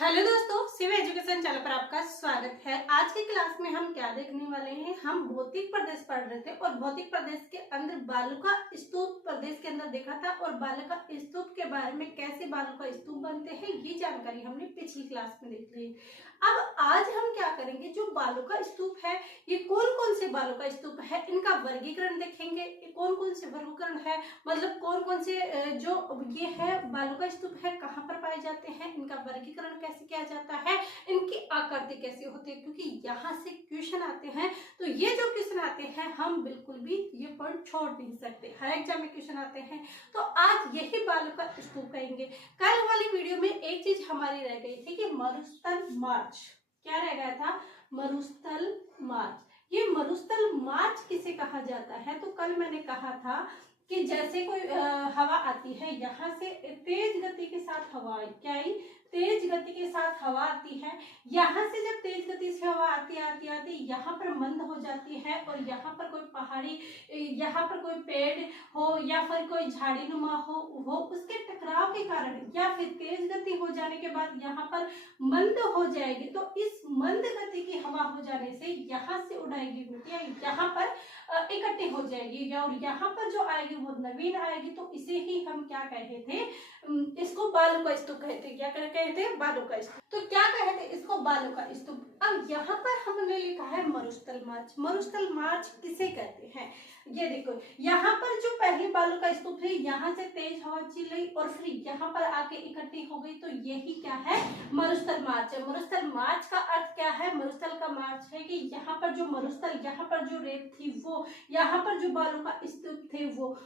Hello दोस्तों, Shiv education channel पर आपका स्वागत है। आज की क्लास में हम क्या देखने वाले हैं। हम भौतिक प्रदेश पढ़ रहे थे और भौतिक प्रदेश के अंदर बालू का स्तूप प्रदेश के अंदर देखा था और बालू का स्तूप के बारे में कैसे बालू का स्तूप बनते हैं ये जानकारी हमने पिछली क्लास में देख ली। अब आज हम क्या करेंगे, जो बालू का स्तूप है ये कौन कौन से बालू का स्तूप है इनका वर्गीकरण देखेंगे। कौन कौन से वर्गीकरण है, मतलब कौन कौन से जो ये है बालू का स्तूप है कहाँ पर पाए जाते हैं, इनका वर्गीकरण कैसे किया जाता है, इनकी आकृति कैसी होती है, क्योंकि यहाँ से क्वेश्चन आते हैं। तो ये जो क्वेश्चन आते हैं हम बिल्कुल भी ये पॉइंट छोड़ नहीं सकते, हर एग्जाम में क्वेश्चन आते हैं। तो आज यही बालू का स्तूप कहेंगे। कल वाली वीडियो में एक चीज हमारी रह गई थी कि मरुस्थल मार्च, क्या रह गया था, मरुस्थल मार्च। ये मरुस्थल मार्च किसे कहा जाता है, तो कल मैंने कहा था कि जैसे कोई हवा आती है, यहाँ से तेज गति के साथ हवा आई, क्या आई, तेज गति के साथ हवा आती है। यहाँ से जब तेज गति से हवा आती आती आती यहाँ पर मंद हो जाती है और यहाँ पर कोई पहाड़ी, यहाँ पर कोई पेड़ हो या फिर कोई झाड़ीनुमा हो उसके टकराव के कारण या फिर तेज गति हो जाने के बाद यहाँ पर मंद हो जाएगी। तो इस मंद गति की हवा हो जाने से यहाँ से उड़ाएगी मिट्टी, यहाँ पर इकट्ठी हो जाएगी और यहाँ पर जो आएगी वो नवीन आएगी। तो इसे ही हम क्या कहे थे, इसको बालू का स्तूप कहते हैं। क्या कहे थे, बालू का स्तूप। तो क्या कहे थे इसको, बालू का स्तूप। अब यहाँ पर हमने लिखा है मरुस्थल मार्च। मरुस्थल मार्च किसे कहते हैं, ये देखो यहाँ पर जो पहले बालू का स्तूप है, यहाँ से तेज हवा चली और फिर यहाँ पर आके इकट्ठी हो गई, तो यही क्या है, मरुस्थल मार्च है। मरुस्थल मार्च का अर्थ क्या है, मरुस्थल का मार्च है कि यहाँ पर जो मरुस्थल, यहाँ पर जो रेत थी वो, यहाँ पर जो बालू का स्तूप थे वो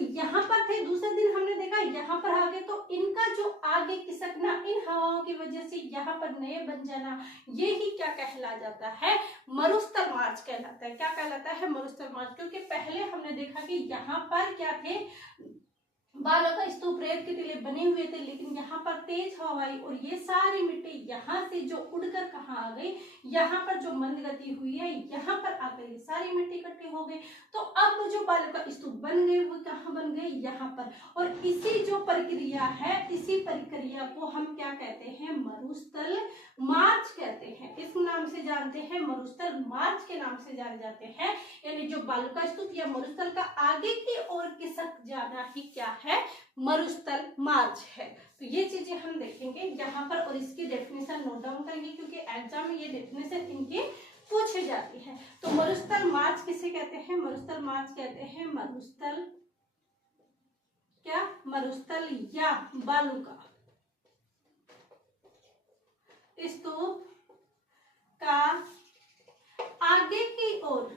यहाँ पर थे। दूसरे दिन हमने देखा यहाँ पर आ गए, तो इनका जो आगे खिसकना, इन हवाओं की वजह से यहाँ पर नए बन जाना, यही क्या कहला जाता है, मरुस्थल मार्च कहलाता है। क्या कहलाता है, मरुस्थल मार्च। क्योंकि पहले हमने देखा कि यहाँ पर क्या थे, बालू का स्तूप रेत के टीले बने हुए थे, लेकिन यहाँ पर तेज हवा आई और ये सारी मिट्टी यहाँ से जो उड़कर कहाँ आ गई, यहाँ पर जो मंद गति हुई है यहाँ पर आकर ये सारी मिट्टी इकट्ठी हो गई। तो अब जो बालू का स्तूप बन गए वो कहाँ बन गए, यहाँ पर। और इसी जो प्रक्रिया है, इसी प्रक्रिया को हम क्या कहते हैं, मरुस्थल मार्च कहते हैं। इस नाम से जानते हैं, मरुस्थल मार्च के नाम से जाने जाते हैं। यानी जो बालू का स्तूप या मरुस्थल का आगे की ओर खिसक जाना ही क्या है, मरुस्थल मार्च है। तो ये चीजें हम देखेंगे यहाँ पर और इसकी डेफिनेशन नोट डाउन करेंगे, क्योंकि एग्जाम में ये डेफिनेशन इनके पूछे जाती है। तो मरुस्थल मार्च किसे कहते हैं, मरुस्थल मार्च कहते हैं मरुस्थल, क्या, मरुस्थल या बालू का स्तूप का आगे की ओर,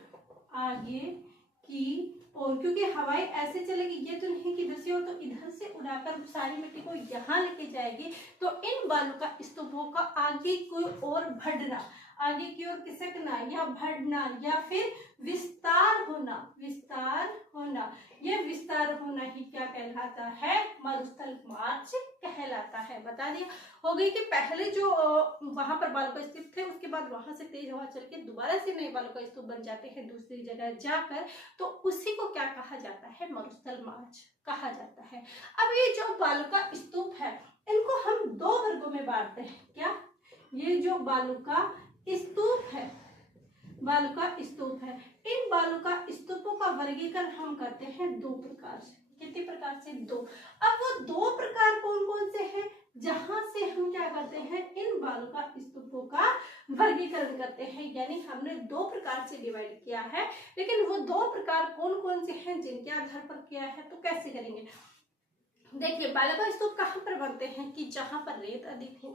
आगे की और क्योंकि हवाई ऐसे चलेगी, ये तो नहीं कि इधर से हो तो इधर से उड़ाकर सारी मिट्टी को यहाँ लेके जाएगी। तो इन बालू का स्तूपों का आगे की ओर बढ़ना, आगे की ओर खिसकना या बढ़ना या फिर विस्तार होना, विस्तार होना, ये विस्तार होना ही क्या कहलाता है, मरुस्थल मार्च कहलाता है। बता दिया हो गई कि पहले जो वहां पर बालू का स्तूप थे उसके बाद वहां से तेज हवा चल के दोबारा से नए बालू का स्तूप बन जाते हैं दूसरी जगह जाकर, तो उसी को क्या कहा जाता है, मरुस्थल मार्च कहा जाता है। अब ये जो बालू का स्तूप है इनको हम दो वर्गों में बांटते हैं। क्या, ये जो बालू का स्तूप है, बालू का स्तूप है, इन बालू का स्तूपों का वर्गीकरण हम करते हैं दो प्रकार से। कितने प्रकार से, दो। अब वो दो प्रकार कौन कौन से हैं, जहां से हम क्या करते हैं, इन बालू का स्तूपों का वर्गीकरण करते हैं। यानी हमने दो प्रकार से डिवाइड किया है, लेकिन वो दो प्रकार कौन कौन से हैं, जिनके आधार पर किया है, तो कैसे करेंगे। देखिए बालू का स्तूप कहाँ पर बनते हैं कि जहां पर रेत अधिक हो,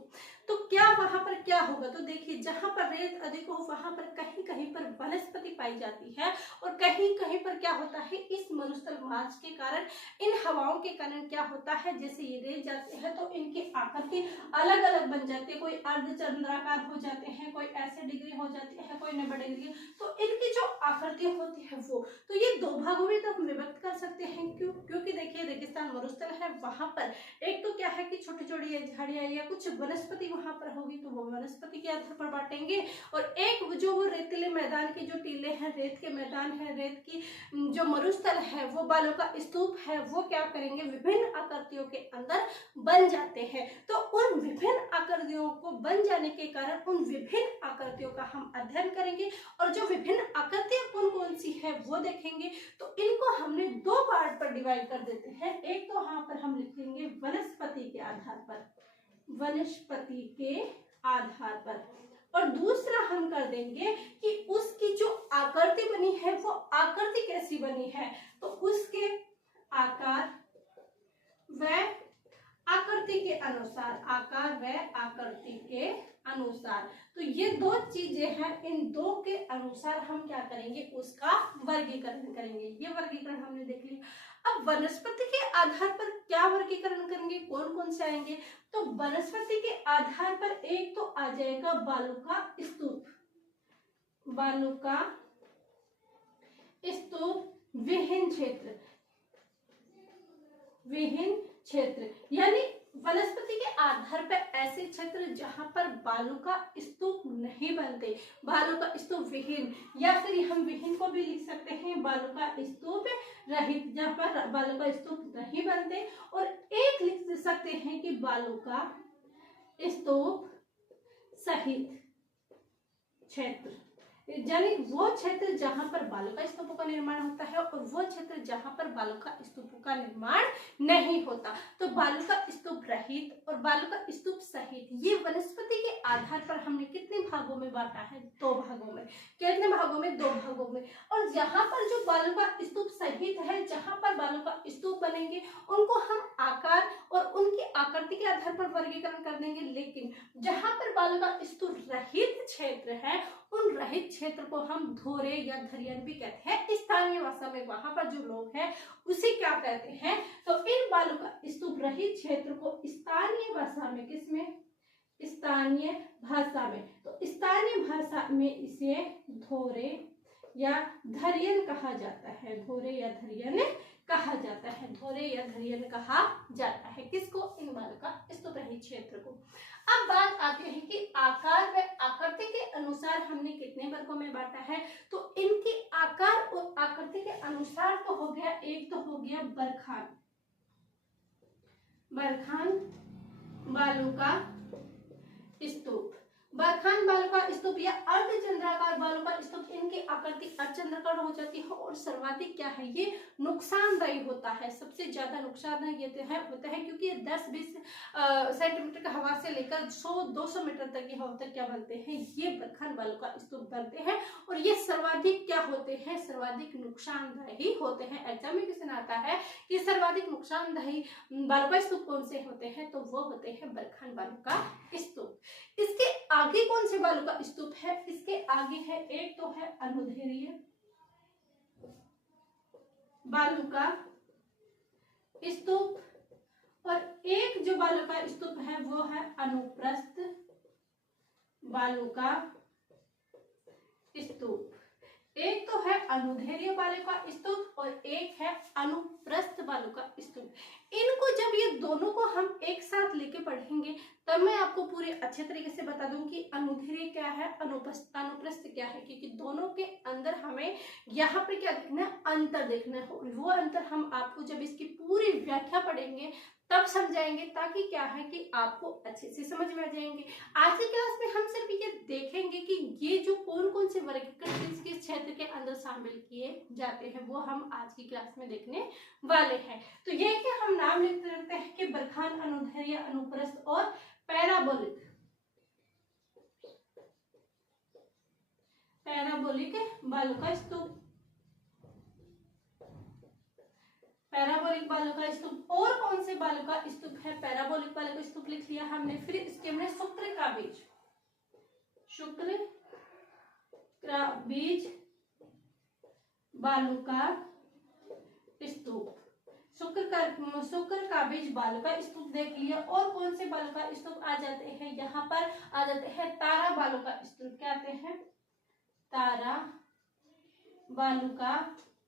तो क्या वहां पर क्या होगा, तो देखिए जहां पर रेत अधिक हो वहां पर कहीं कहीं पर वनस्पति पाई जाती है और कहीं कहीं पर क्या होता है, इस मरुस्थल मार्च के कारण, इन हवाओं के कारण क्या होता है, जैसे ये रेत जाते हैं तो इनकी आकृति अलग अलग बन जाती है। कोई अर्धचंद्राकार हो जाते हैं, कोई ऐसे डिग्री हो जाती है, कोई 90 डिग्री, तो इनकी जो आकृति होती है वो, तो ये दो भागों में तो हम विभक्त कर सकते हैं। क्यों, क्योंकि देखिए रेगिस्तान मरुस्थल है, वहां पर एक तो क्या है कि छोटी छोटी झाड़ियां या कुछ वनस्पति वहां पर होगी तो वो वनस्पति के आधार पर बांटेंगे, और एक जो वो रेतीले मैदान के जो टीले हैं, रेत के मैदान है, रेत की जो मरुस्थल है, वो बालू का स्तूप है, वो क्या करेंगे, विभिन्न आकृतियों के अंदर बन जाते हैं। तो उन विभिन्न आकृतियों को बन जाने के कारण उन विभिन्न आकृतियों का हम अध्ययन करेंगे, और जो विभिन्न आकृतियां कौन कौन सी है वो देखेंगे। तो इनको हमने दो पार्ट पर डिवाइड कर देते हैं। एक तो यहाँ पर हम लिखेंगे वनस्पति के आधार पर, वनस्पति के आधार पर, और दूसरा हम कर देंगे कि उसकी जो आकृति बनी है वो आकृति कैसी बनी है, तो उसके आकार व आकृति के अनुसार, आकार व आकृति के अनुसार। तो ये दो चीजें हैं, इन दो के अनुसार हम क्या करेंगे, उसका वर्गीकरण करेंगे। ये वर्गीकरण हमने देख लिया। अब वनस्पति के आधार पर क्या वर्गीकरण करेंगे, कौन कौन से आएंगे, तो वनस्पति के आधार पर एक तो आ जाएगा बालू का स्तूप, बालू का स्तूप विहीन क्षेत्र, विहीन क्षेत्र, यानी वनस्पति के आधार पर ऐसे क्षेत्र जहां पर बालू का स्तूप नहीं बनते, बालू का स्तूप विहीन, या फिर हम विहीन को भी लिख सकते हैं बालू का स्तूप रहित, जहां पर बालू का स्तूप नहीं बनते, और एक लिख सकते हैं कि बालू का स्तूप सहित क्षेत्र, यानी वो क्षेत्र जहां पर बालू का स्तूपों का निर्माण होता है और वो क्षेत्र जहां पर बालू का स्तूपों का निर्माण नहीं होता। तो बालू का स्तूप रहित और बालू का स्तूप सहित, ये वनस्पति के आधार पर हमने कितने भागों में बांटा है, दो भागों में। कितने भागों में, दो भागों में। और जहां पर जो बालू का स्तूप सहित है, जहां पर बालू का स्तूप बनेंगे, उनको हम आकार और उनकी आकृति के आधार पर वर्गीकरण कर देंगे। लेकिन जहां पर बालू का स्तूप रहित क्षेत्र है, उन रहित क्षेत्र को हम धोरे या धरियन भी कहते हैं स्थानीय भाषा में। वहां पर जो लोग हैं उसे क्या कहते हैं, तो इन बालू का स्तूप रहित क्षेत्र को स्थानीय भाषा में, किसमें, स्थानीय भाषा में, तो स्थानीय भाषा में इसे धोरे या धरियन कहा जाता है, धोरे या धरियन कहा जाता है, धोरे या धरियन कहा जाता है। किसको, इन बालू का स्तूप रहित क्षेत्र को। अब बात आती है कि आकार व आकृति के अनुसार हमने कितने वर्गों में बांटा है, तो इनके आकार और आकृति के अनुसार तो हो गया, एक तो हो गया बरखान, बरखान बालू का स्तूप, बरखान बालू का स्तूप या अर्धचंद्राकार बालू का स्तूप, इनकी आकृति अर्धचंद्राकार हो जाती है और सर्वाधिक क्या है, ये नुकसानदायी होता है। सबसे ज्यादा नुकसानदायी होता है क्योंकि ये 10-20 सेंटीमीटर का हवा से लेकर 100-200 मीटर तक की हवा तक क्या बनते हैं, ये बरखान बालू का स्तूप बनते हैं, और ये सर्वाधिक क्या होते हैं, सर्वाधिक नुकसानदायी होते हैं। एग्जाम में क्वेश्चन आता है कि सर्वाधिक नुकसानदायी बालू का स्तूप कौन से होते हैं, तो वो होते हैं बरखान बालू का स्तूप। इसके आगे कौन से बालू का स्तूप है, इसके आगे है, एक तो है अनुदैर्ध्य बालू का स्तूप, और एक जो बालू का स्तूप है वो है अनुप्रस्थ बालू का स्तूप। एक तो है अनुदैर्ध्य बालू का स्तूप और एक है अनुप्रस्थ बालू का स्तूप। इनको जब ये दोनों को हम एक साथ लेके पढ़ेंगे तब मैं आपको पूरे अच्छे तरीके से बता दूं कि अनुदैर्ध्य क्या है, अनुप्रस्थ क्या है, क्योंकि दोनों के अंदर हमें यहाँ पे क्या देखना है, अंतर देखना है। वो अंतर हम आपको जब इसकी पूरी व्याख्या पढ़ेंगे तब समझाएंगे, ताकि क्या है कि आपको अच्छे से समझ में आ जाएंगे। आज की क्लास में हम सिर्फ ये देखेंगे कि ये जो कौन कौन से वर्गीकरण किस क्षेत्र के अंदर शामिल किए जाते हैं वो हम आज की क्लास में देखने वाले हैं। तो ये कि हम नाम लिखते रहते हैं कि बरखान, अनुदैर्ध्य, अनुप्रस्थ और पैराबोलिक, पैराबोलिक बालू का स्तूप, पैराबोलिक बालू का स्तूप। और कौन से बालू का स्तूप है, पैराबोलिक बालू का स्तूप लिख लिया हमने। फिर इसके हमने शुक्र का बीज, शुक्र का बीज बालू का स्तूप, शुक्र का बीज बालू का स्तूप देख लिया। और कौन से बालू का स्तूप आ जाते हैं, यहाँ पर आ जाते हैं तारा बालू का स्तूप। क्या आते हैं, तारा बालू का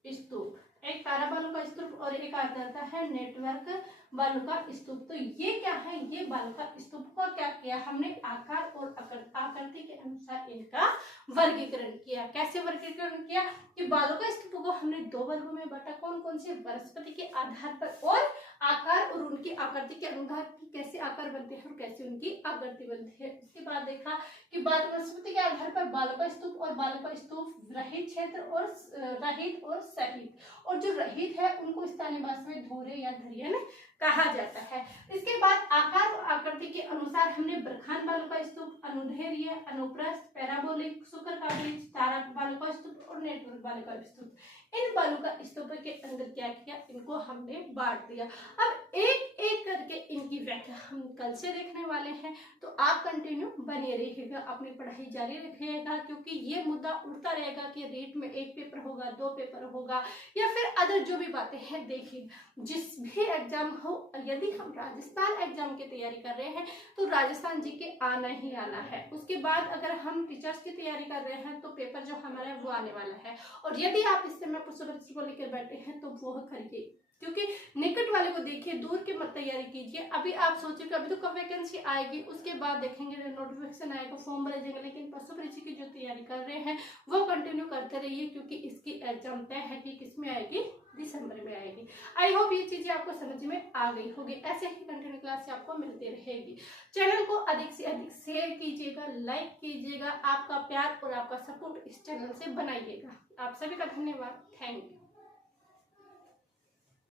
स्तूप, एक तारा बालू का स्तूप और एक आ जाता है नेटवर्क बालू का स्तूप। तो ये क्या है, ये बालू का स्तूप को क्या किया हमने, आकार और आकृति के अनुसार इनका वर्गीकरण किया। कैसे वर्गीकरण किया कि बालू का स्तूप को हमने दो वर्गों में बांटा, कौन कौन से, वनस्पति के आधार पर और आकार और उनकी आकृति के अनुसार कि कैसे आकार बनते हैं और कैसे उनकी आकृति बनती है। उसके बाद देखा कि वनस्पति के आधार पर बालू का स्तूप और बालू का स्तूप रहित क्षेत्र और रहित और सहित, और जो रहित है उनको स्थानीय भाषा में धुरे या धरियन कहा जाता है। इसके बाद आकार और आकृति के अनुसार हमने बरखान बालू का स्तूप, अनुदैर्घ्य, अनुप्रस्थ, पैराबोलिक, शुक्राकार, तारा बालू का स्तूप और नेटवर्क बालू का स्तूप, इन बालू का स्तूप के अंदर क्या किया, इनको हमने बांट दिया। अब एक एक करके इनकी व्याख्या हम कल से देखने वाले हैं, तो आप कंटिन्यू बने रहिएगा, अपनी पढ़ाई जारी रखिएगा, क्योंकि ये मुद्दा उठता रहेगा कि रेट में एक पेपर होगा, दो पेपर होगा, या फिर अदर जो भी बातें हैं। देखिए जिस भी एग्जाम हो, यदि हम राजस्थान एग्जाम की तैयारी कर रहे हैं तो राजस्थान जी के आना ही आना है। उसके बाद अगर हम टीचर्स की तैयारी कर रहे हैं तो पेपर जो हमारा है वो आने वाला है। और यदि आप इस समय पुस्तक को लेकर बैठे हैं तो वो करिए, क्योंकि निकट वाले को देखिए, दूर की मत तैयारी कीजिए। अभी आप सोचिए अभी तो कब वैकेंसी आएगी, उसके बाद देखेंगे नोटिफिकेशन आएगा, फॉर्म भरे जाएंगे, लेकिन पशु परीक्षा की जो तैयारी कर रहे हैं वो कंटिन्यू करते रहिए, क्योंकि इसकी एग्जाम तय है कि किसमें आएगी, दिसंबर में आएगी। आई होप ये चीजें आपको समझ में आ गई होगी। ऐसे ही कंटिन्यू क्लास आपको मिलती रहेगी। चैनल को अधिक से अधिक शेयर कीजिएगा, लाइक कीजिएगा, आपका प्यार और आपका सपोर्ट इस चैनल से बनाइएगा। आप सभी का धन्यवाद, थैंक यू।